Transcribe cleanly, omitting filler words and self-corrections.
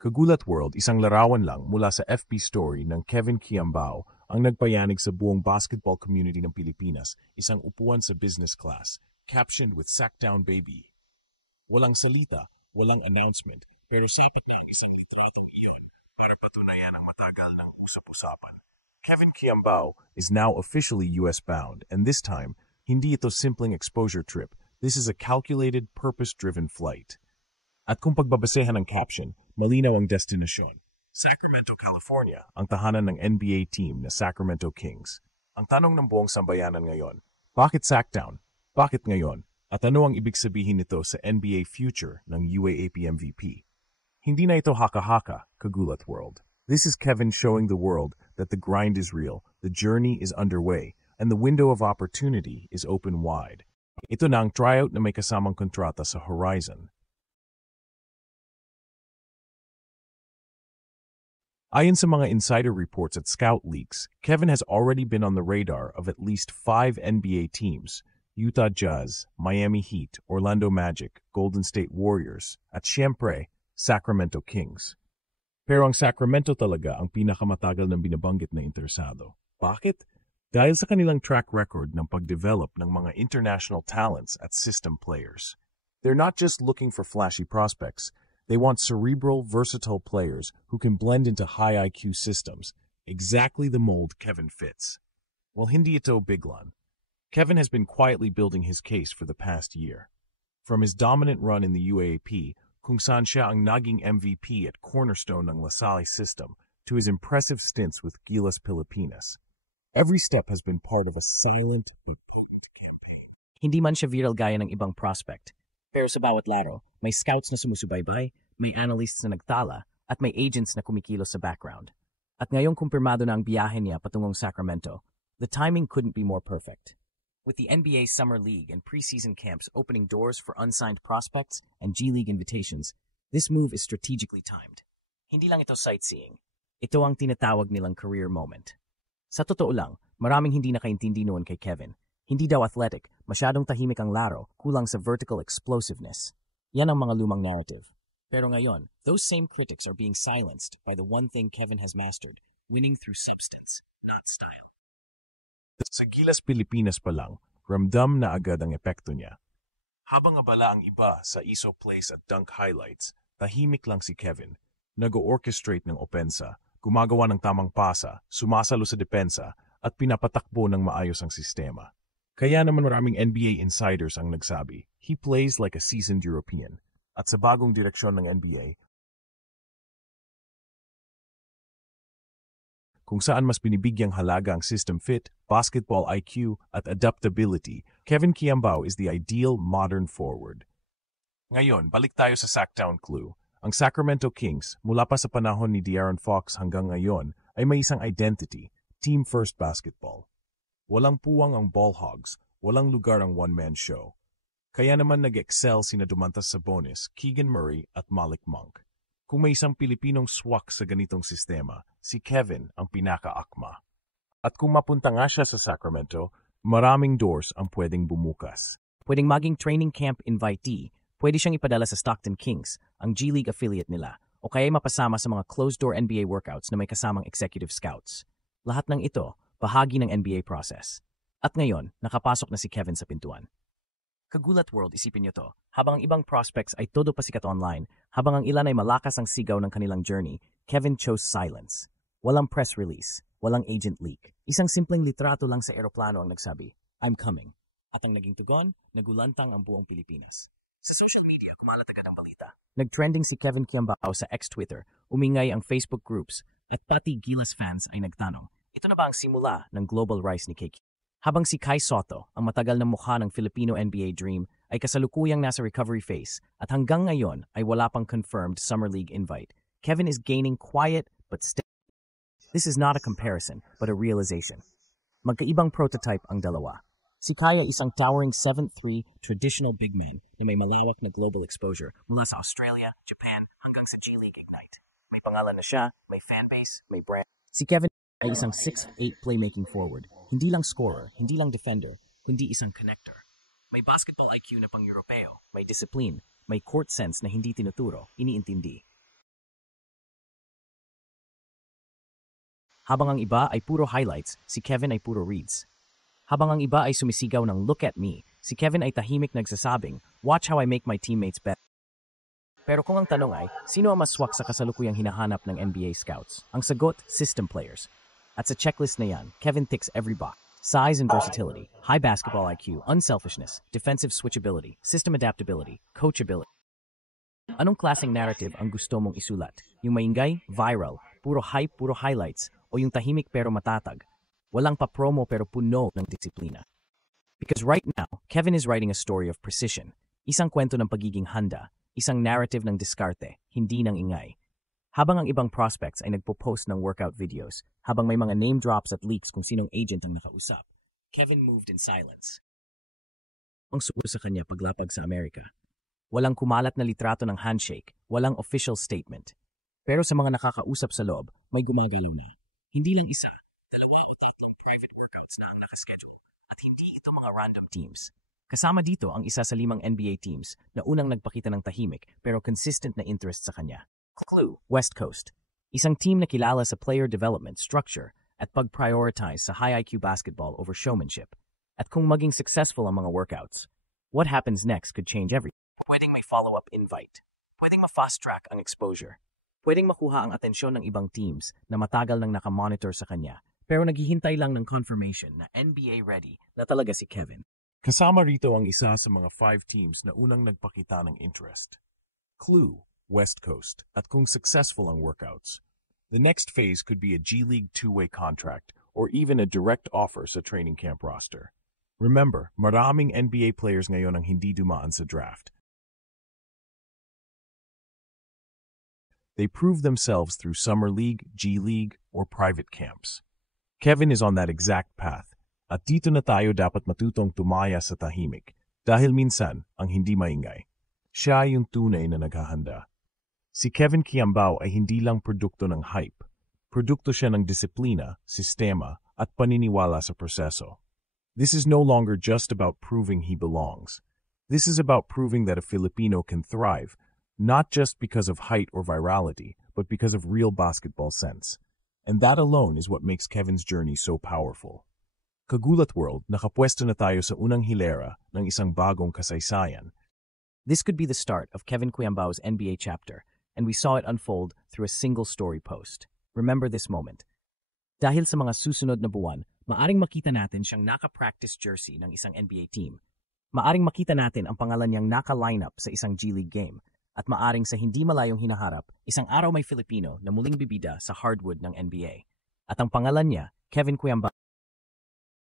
Kagulat World, isang larawan lang mula sa FB story ng Kevin Kiambao ang nagpayanig sa buong basketball community ng Pilipinas, isang upuan sa business class, captioned with "Sack Down Baby." Walang salita, walang announcement, pero sapat na ang isang litratong iyon para patunayan ang matagal ng usap-usapan. Kevin Kiambao is now officially US bound, and this time, hindi ito simpleng exposure trip. This is a calculated, purpose-driven flight. At kung pagbabasehan ng caption, malinaw ang destinasyon. Sacramento, California, ang tahanan ng NBA team na Sacramento Kings. Ang tanong ng buong sambayanan ngayon, bakit Sacktown? Bakit ngayon? At ano ang ibig sabihin nito sa NBA future ng UAAP MVP? Hindi na ito haka-haka, Kagulat World. This is Kevin showing the world that the grind is real, the journey is underway, and the window of opportunity is open wide. Ito na ang tryout na may kasamang kontrata sa horizon. Ayon sa mga insider reports at scout leaks, Kevin has already been on the radar of at least 5 NBA teams: Utah Jazz, Miami Heat, Orlando Magic, Golden State Warriors, at siyempre, Sacramento Kings. Pero ang Sacramento talaga ang pinakamatagal ng binabanggit na interesado. Bakit? Dahil sa kanilang track record ng pagdevelop ng mga international talents at system players. They're not just looking for flashy prospects. They want cerebral, versatile players who can blend into high IQ systems, exactly the mold Kevin fits. Well, hindi ito biglan. Kevin has been quietly building his case for the past year. From his dominant run in the UAAP, kung saan siya ang naging MVP at cornerstone ng La Salle system, to his impressive stints with Gilas Pilipinas. Every step has been part of a silent but potent campaign. Hindi man siya viral gaya ng ibang prospect. Pero sa bawat laro, may scouts na sumusubaybay, may analysts na nagtala, at may agents na kumikilos sa background. At ngayong kumpirmado na ang biyahe niya patungong Sacramento, the timing couldn't be more perfect. With the NBA Summer League and preseason camps opening doors for unsigned prospects and G League invitations, this move is strategically timed. Hindi lang ito sightseeing. Ito ang tinatawag nilang career moment. Sa totoo lang, maraming hindi nakaintindi noon kay Kevin. Hindi daw athletic, masyadong tahimik ang laro, kulang sa vertical explosiveness. Yan ang mga lumang narrative. Pero ngayon, those same critics are being silenced by the one thing Kevin has mastered, winning through substance, not style. Sa Gilas Pilipinas pa lang, ramdam na agad ang epekto niya. Habang abala ang iba sa ISO plays at dunk highlights, tahimik lang si Kevin. Nag-orchestrate ng opensa, gumagawa ng tamang pasa, sumasalo sa depensa, at pinapatakbo ng maayos ang sistema. Kaya naman maraming NBA insiders ang nagsabi, he plays like a seasoned European. At sa bagong direksyon ng NBA, kung saan mas binibigyang halaga ang system fit, basketball IQ, at adaptability, Kevin Kiambao is the ideal modern forward. Ngayon, balik tayo sa Sacktown clue. Ang Sacramento Kings, mula pa sa panahon ni De'Aaron Fox hanggang ngayon, ay may isang identity, team-first basketball. Walang puwang ang ball hogs, walang lugar ang one-man show. Kaya naman nag-excel sina Domantas Sabonis, Keegan Murray at Malik Monk. Kung may isang Pilipinong swak sa ganitong sistema, si Kevin ang pinaka-akma. At kung mapunta nga siya sa Sacramento, maraming doors ang pwedeng bumukas. Pwedeng maging training camp invitee, pwede siyang ipadala sa Stockton Kings, ang G League affiliate nila, o kaya mapasama sa mga closed-door NBA workouts na may kasamang executive scouts. Lahat ng ito, bahagi ng NBA process. At ngayon, nakapasok na si Kevin sa pintuan. Kagulat World, isipin niyo to. Habang ang ibang prospects ay todo pasikat online, habang ang ilan ay malakas ang sigaw ng kanilang journey, Kevin chose silence. Walang press release, walang agent leak. Isang simpleng litrato lang sa eroplano ang nagsabi, "I'm coming." At ang naging tugon, nagulantang ang buong Pilipinas. Sa social media, kumalat agad ang balita. Nag-trending si Kevin Kiambao sa ex-Twitter, umingay ang Facebook groups, at pati Gilas fans ay nagtanong, ito na ba ang simula ng global rise ni KK? Habang si Kai Soto, ang matagal na mukha ng Filipino NBA Dream, ay kasalukuyang nasa recovery phase at hanggang ngayon ay wala pang confirmed Summer League invite, Kevin is gaining quiet but steady. This is not a comparison, but a realization. Magkaibang prototype ang dalawa. Si Kai ay isang towering 7'3" traditional big man na may malawak na global exposure mula sa Australia, Japan, hanggang sa G League Ignite. May pangalan na siya, may fanbase, may brand. Si Kevin ay isang 6'8" playmaking forward. Hindi lang scorer, hindi lang defender, kundi isang connector. May basketball IQ na pang-Europeo, may discipline, may court sense na hindi tinuturo, iniintindi. Habang ang iba ay puro highlights, si Kevin ay puro reads. Habang ang iba ay sumisigaw ng look at me, si Kevin ay tahimik nagsasabing, watch how I make my teammates better. Pero kung ang tanong ay, sino ang mas swak sa kasalukuyang hinahanap ng NBA scouts? Ang sagot, system players. At sa checklist na yan, Kevin ticks every box. Size and versatility, high basketball IQ, unselfishness, defensive switchability, system adaptability, coachability. Anong klaseng narrative ang gusto mong isulat? Yung maingay, viral, puro hype, puro highlights, o yung tahimik pero matatag? Walang pa-promo pero puno ng disiplina. Because right now, Kevin is writing a story of precision. Isang kwento ng pagiging handa, isang narrative ng diskarte, hindi ng ingay. Habang ang ibang prospects ay nagpo-post ng workout videos, habang may mga name drops at leaks kung sinong agent ang nakausap, Kevin moved in silence. Ang suko sa kanya paglapag sa Amerika. Walang kumalat na litrato ng handshake, walang official statement. Pero sa mga nakakausap sa loob, may gumagalaw na. Hindi lang isa, 2 o 3 private workouts na ang nakaschedule. At hindi ito mga random teams. Kasama dito ang isa sa 5 NBA teams na unang nagpakita ng tahimik pero consistent na interest sa kanya. Clue, West Coast. Isang team na kilala sa player development, structure, at pag-prioritize sa high IQ basketball over showmanship. At kung maging successful ang mga workouts, what happens next could change everything. Pwedeng may follow-up invite. Pwedeng ma-fast track ang exposure. Pwedeng makuha ang atensyon ng ibang teams na matagal nang nakamonitor sa kanya pero naghihintay lang ng confirmation na NBA ready na talaga si Kevin. Kasama rito ang isa sa mga 5 teams na unang nagpakita ng interest. Clue, West Coast. At kung successful ang workouts, the next phase could be a G League 2-way contract or even a direct offer sa training camp roster. Remember, maraming NBA players ngayon ang hindi dumaan sa draft. They prove themselves through Summer League, G League, or private camps. Kevin is on that exact path. At dito na tayo dapat matutong tumaya sa tahimik. Dahil minsan, ang hindi maingay. Siya yung tunay na naghahanda. Si Kevin Kiambao ay hindi lang produkto ng hype. Produkto siya ng disiplina, sistema, at paniniwala sa proseso. This is no longer just about proving he belongs. This is about proving that a Filipino can thrive, not just because of height or virality, but because of real basketball sense. And that alone is what makes Kevin's journey so powerful. Kagulat World, nakapwesto na tayo sa unang hilera ng isang bagong kasaysayan. This could be the start of Kevin Kiambao's NBA chapter, and we saw it unfold through a single story post. Remember this moment. Dahil sa mga susunod na buwan, maaring makita natin siyang naka-practice jersey ng isang NBA team. Maaring makita natin ang pangalan niyang naka-lineup sa isang G League game. At maaring sa hindi malayong hinaharap, isang araw may Filipino na muling bibida sa hardwood ng NBA. At ang pangalan niya, Kevin Kiambao.